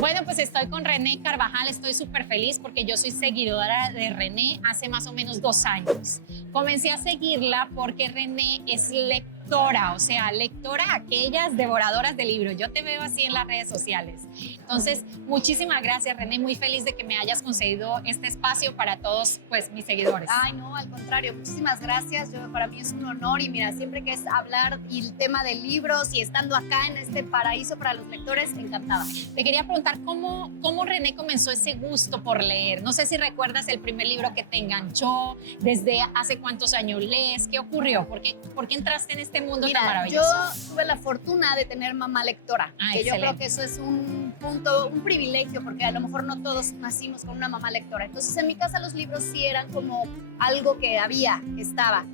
Bueno, pues estoy con René Carvajal, estoy súper feliz porque yo soy seguidora de René hace más o menos 2 años. Comencé a seguirla porque René es lectora, o sea, lectora aquellas devoradoras de libros. Yo te veo así en las redes sociales. Entonces, muchísimas gracias, René, muy feliz de que me hayas concedido este espacio para todos pues, mis seguidores. Ay, no, al contrario, muchísimas gracias. Para mí es un honor y mira, siempre que es hablar y el tema de libros y estando acá en este paraíso para los lectores, encantada. Te quería preguntar cómo René comenzó ese gusto por leer. No sé si recuerdas el primer libro que te enganchó, desde hace cuántos años lees, ¿qué ocurrió? ¿Por qué entraste en este mundo tan maravilloso? Yo tuve la fortuna de tener mamá lectora, que yo creo que eso es un punto, un privilegio, porque a lo mejor no todos nacimos con una mamá lectora. Entonces en mi casa los libros sí eran como algo que había, que estaba.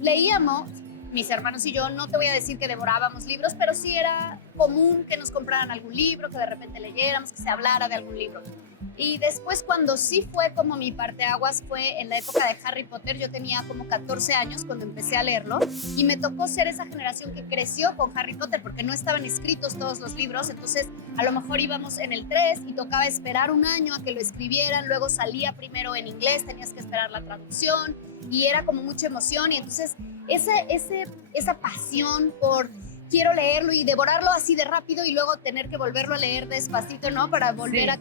Leíamos, mis hermanos y yo, no te voy a decir que devorábamos libros, pero sí era común que nos compraran algún libro, que de repente leyéramos, que se hablara de algún libro. Y después, cuando sí fue como mi parteaguas, fue en la época de Harry Potter. Yo tenía como 14 años cuando empecé a leerlo y me tocó ser esa generación que creció con Harry Potter porque no estaban escritos todos los libros. Entonces, a lo mejor íbamos en el 3 y tocaba esperar un año a que lo escribieran. Luego salía primero en inglés, tenías que esperar la traducción y era como mucha emoción. Y entonces, esa pasión por quiero leerlo y devorarlo así de rápido y luego tener que volverlo a leer despacito, ¿no? Para volver a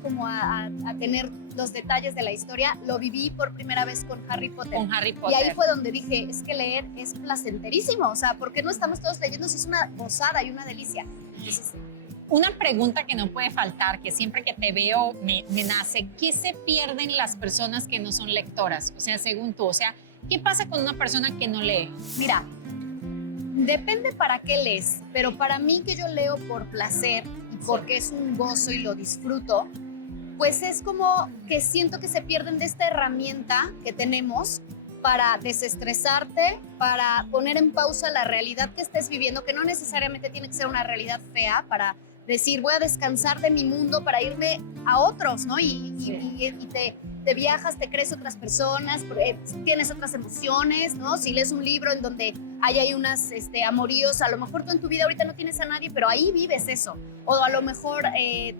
tener los detalles de la historia. Lo viví por primera vez con Harry Potter. Con Harry Potter. Y ahí fue donde dije, es que leer es placenterísimo. O sea, ¿por qué no estamos todos leyendo si es una gozada y una delicia? Entonces, una pregunta que no puede faltar, que siempre que te veo me nace, ¿qué se pierden las personas que no son lectoras? O sea, según tú, o sea, ¿qué pasa con una persona que no lee? Mira, depende para qué lees, pero para mí que yo leo por placer y porque es un gozo y lo disfruto, pues es como que siento que se pierden de esta herramienta que tenemos para desestresarte, para poner en pausa la realidad que estés viviendo, que no necesariamente tiene que ser una realidad fea, para decir voy a descansar de mi mundo para irme a otros, ¿no? Y te viajas, te crees otras personas, tienes otras emociones, ¿no? Si lees un libro en donde hay unas amoríos, a lo mejor tú en tu vida ahorita no tienes a nadie, pero ahí vives eso. O a lo mejor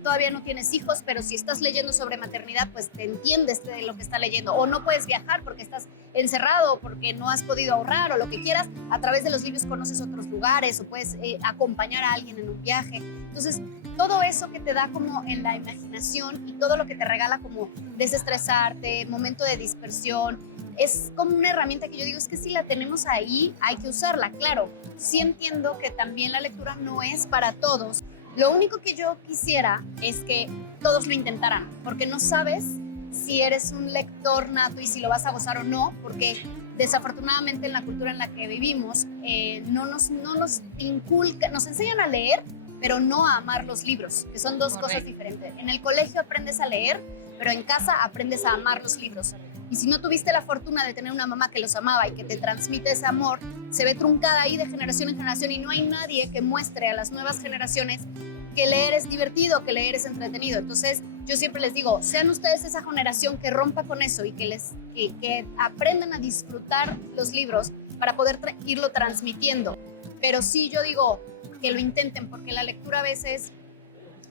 todavía no tienes hijos, pero si estás leyendo sobre maternidad, pues te entiendes de lo que está leyendo. O no puedes viajar porque estás encerrado o porque no has podido ahorrar o lo que quieras. A través de los libros conoces otros lugares o puedes acompañar a alguien en un viaje. Entonces, todo eso que te da como en la imaginación y todo lo que te regala como desestresarte, momento de dispersión, es como una herramienta que yo digo, es que si la tenemos ahí, hay que usarla. Claro, sí entiendo que también la lectura no es para todos. Lo único que yo quisiera es que todos lo intentaran, porque no sabes si eres un lector nato y si lo vas a gozar o no, porque desafortunadamente en la cultura en la que vivimos no nos inculca, nos enseñan a leer, pero no a amar los libros, que son dos cosas diferentes. En el colegio aprendes a leer, pero en casa aprendes a amar los libros. Y si no tuviste la fortuna de tener una mamá que los amaba y que te transmite ese amor, se ve truncada ahí de generación en generación y no hay nadie que muestre a las nuevas generaciones que leer es divertido, que leer es entretenido. Entonces, yo siempre les digo, sean ustedes esa generación que rompa con eso y que aprendan a disfrutar los libros para poder irlo transmitiendo. Pero sí, yo digo que lo intenten, porque la lectura a veces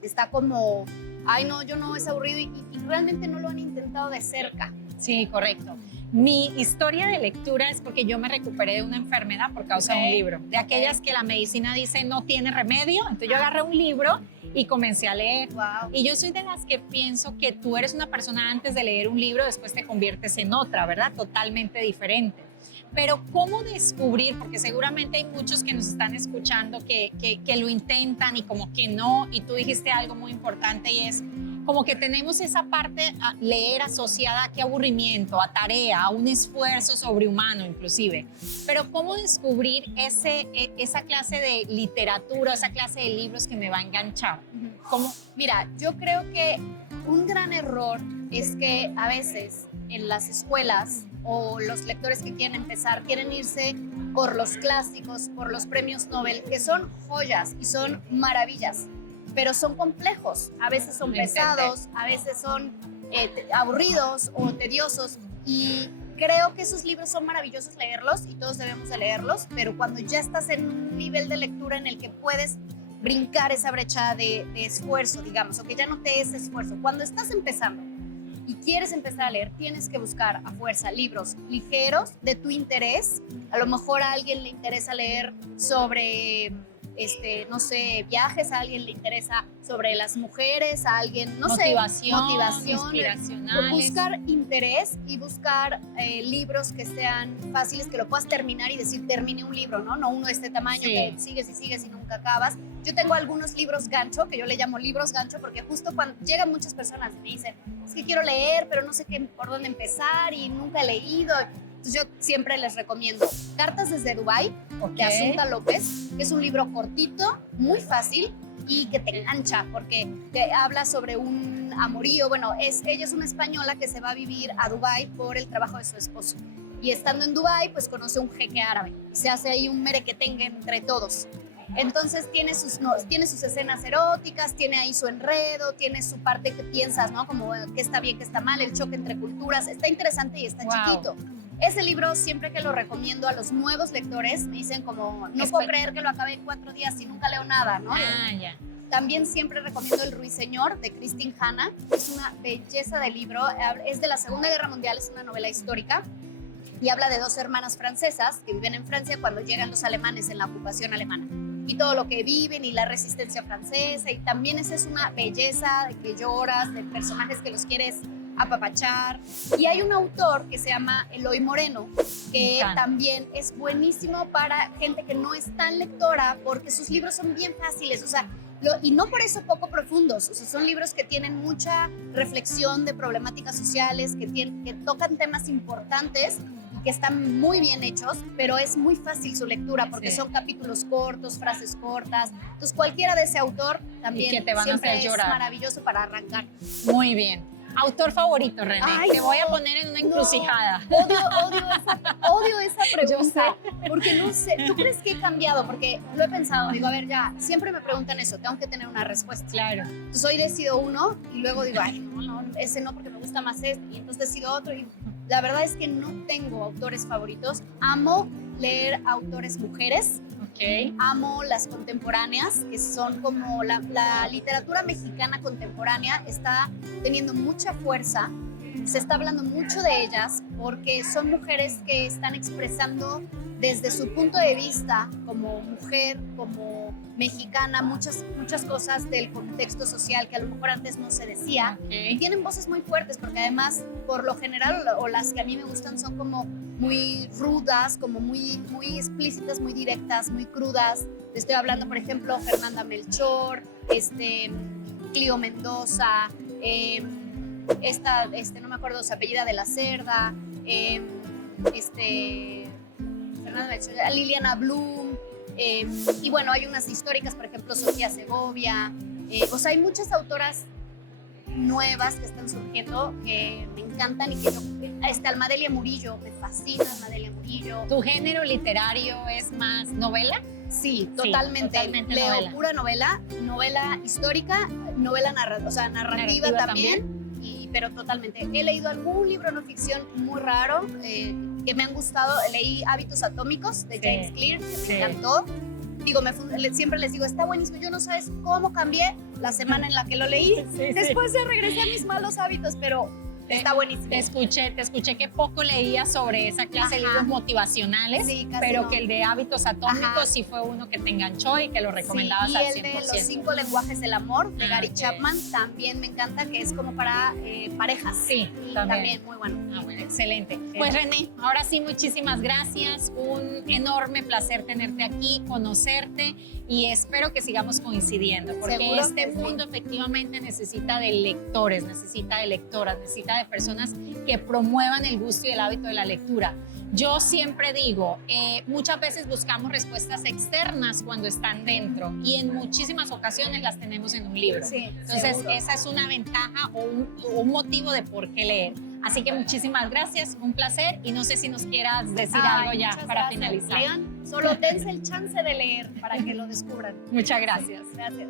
está como, ay no, yo no, es aburrido y realmente no lo han intentado de cerca. Sí, correcto. Mi historia de lectura es porque yo me recuperé de una enfermedad por causa de un libro, de aquellas que la medicina dice no tiene remedio. Entonces yo agarré un libro y comencé a leer. Wow. Y yo soy de las que pienso que tú eres una persona antes de leer un libro, después te conviertes en otra, ¿verdad? Totalmente diferente. Pero ¿cómo descubrir? Porque seguramente hay muchos que nos están escuchando que lo intentan y como que no. Y tú dijiste algo muy importante y es como que tenemos esa parte a leer asociada a qué aburrimiento, a tarea, a un esfuerzo sobrehumano inclusive. Pero ¿cómo descubrir esa clase de literatura, esa clase de libros que me va a enganchar? ¿Cómo? Mira, yo creo que un gran error es que a veces en las escuelas o los lectores que quieren empezar quieren irse por los clásicos, por los premios Nobel, que son joyas y son maravillas, pero son complejos, a veces son pesados, a veces son aburridos o tediosos, y creo que esos libros son maravillosos leerlos y todos debemos de leerlos, pero cuando ya estás en un nivel de lectura en el que puedes brincar esa brecha de esfuerzo, digamos, o que ya no te es esfuerzo. Cuando estás empezando y quieres empezar a leer, tienes que buscar a fuerza libros ligeros de tu interés. A lo mejor a alguien le interesa leer sobre, no sé, viajes, a alguien le interesa sobre las mujeres, a alguien, no sé, motivación, inspiracionales. Buscar interés y buscar libros que sean fáciles, que lo puedas terminar y decir, terminé un libro, ¿no? No uno de este tamaño que sigues y sigues y nunca acabas. Yo tengo algunos libros gancho, que yo le llamo libros gancho, porque justo cuando llegan muchas personas y me dicen, es que quiero leer, pero no sé por dónde empezar y nunca he leído. Entonces yo siempre les recomiendo Cartas desde Dubái, de Asunta López, que es un libro cortito, muy fácil y que te engancha, porque te habla sobre un amorío. Bueno, ella es una española que se va a vivir a Dubái por el trabajo de su esposo. Y estando en Dubái, pues conoce a un jeque árabe. Se hace ahí un merequetengue entre todos. Entonces tiene sus escenas eróticas, tiene ahí su enredo, tiene su parte que piensas, ¿no? Como qué está bien, qué está mal, el choque entre culturas. Está interesante y está chiquito. Ese libro, siempre que lo recomiendo a los nuevos lectores, me dicen como, no puedo creer que lo acabé en 4 días y nunca leo nada, ¿no? Ya. También siempre recomiendo El Ruiseñor, de Christine Hanna. Es una belleza de libro. Es de la Segunda Guerra Mundial, es una novela histórica. Y habla de 2 hermanas francesas que viven en Francia cuando llegan los alemanes en la ocupación alemana. Y todo lo que viven y la resistencia francesa. Y también esa es una belleza de que lloras, de personajes que los quieres apapachar. Y hay un autor que se llama Eloy Moreno, que también es buenísimo para gente que no es tan lectora, porque sus libros son bien fáciles, o sea, y no por eso poco profundos. O sea, son libros que tienen mucha reflexión de problemáticas sociales, que tocan temas importantes, que están muy bien hechos, pero es muy fácil su lectura porque son capítulos cortos, frases cortas. Entonces cualquiera de ese autor también que te van siempre a hacer llorar. Es maravilloso para arrancar. Muy bien. ¿Autor favorito, René? Te voy a poner en una encrucijada. Odio esa pregunta, porque no sé, ¿tú crees que he cambiado? Porque lo he pensado, digo, a ver, ya, siempre me preguntan eso, tengo que tener una respuesta. Claro. Entonces hoy decido uno y luego digo, ay, no, ese no, porque me gusta más este, y entonces decido otro. Y la verdad es que no tengo autores favoritos. Amo leer autores mujeres. Amo las contemporáneas, que son como la literatura mexicana contemporánea está teniendo mucha fuerza. Se está hablando mucho de ellas porque son mujeres que están expresando desde su punto de vista como mujer, como mexicana, muchas cosas del contexto social que a lo mejor antes no se decía. Y tienen voces muy fuertes porque además, por lo general, o las que a mí me gustan, son como muy rudas, como muy explícitas, muy directas, muy crudas. Te estoy hablando, por ejemplo, Fernanda Melchor, Clío Mendoza, no me acuerdo su apellida, de la Cerda, Fernanda Melchor, Liliana Bloom, y bueno, hay unas históricas, por ejemplo, Sofía Segovia. O sea, hay muchas autoras nuevas que están surgiendo que me encantan y que yo, Almadelia Murillo, me fascina Almadelia Murillo. ¿Tu género literario es más novela? Sí, totalmente. Leo novela. Pura novela histórica, novela narrativa también. Pero totalmente. He leído algún libro no ficción muy raro que me han gustado. Leí Hábitos Atómicos de James Clear, que me encantó. Digo, siempre les digo, está buenísimo. Yo no sabes cómo cambié la semana en la que lo leí. Después ya regresé a mis malos hábitos, pero está buenísimo. Te escuché que poco leías sobre esa clase de libros motivacionales, pero no. Que el de Hábitos Atómicos sí fue uno que te enganchó y que lo recomendabas al 100%. Y el de Los 5 lenguajes del amor, de Gary Chapman, también me encanta, que es como para parejas. Sí, también muy bueno. Bueno, excelente. Pues René, ahora sí, muchísimas gracias. Un enorme placer tenerte aquí, conocerte, y espero que sigamos coincidiendo, porque este mundo efectivamente necesita de lectores, necesita de lectoras, necesita de personas que promuevan el gusto y el hábito de la lectura. Yo siempre digo, muchas veces buscamos respuestas externas cuando están dentro, y en muchísimas ocasiones las tenemos en un libro. Entonces, esa es una ventaja o un motivo de por qué leer. Así que muchísimas gracias, un placer, y no sé si nos quieras decir algo ya para finalizar. Lean, solo dense el chance de leer para que lo descubran. Muchas gracias. Gracias.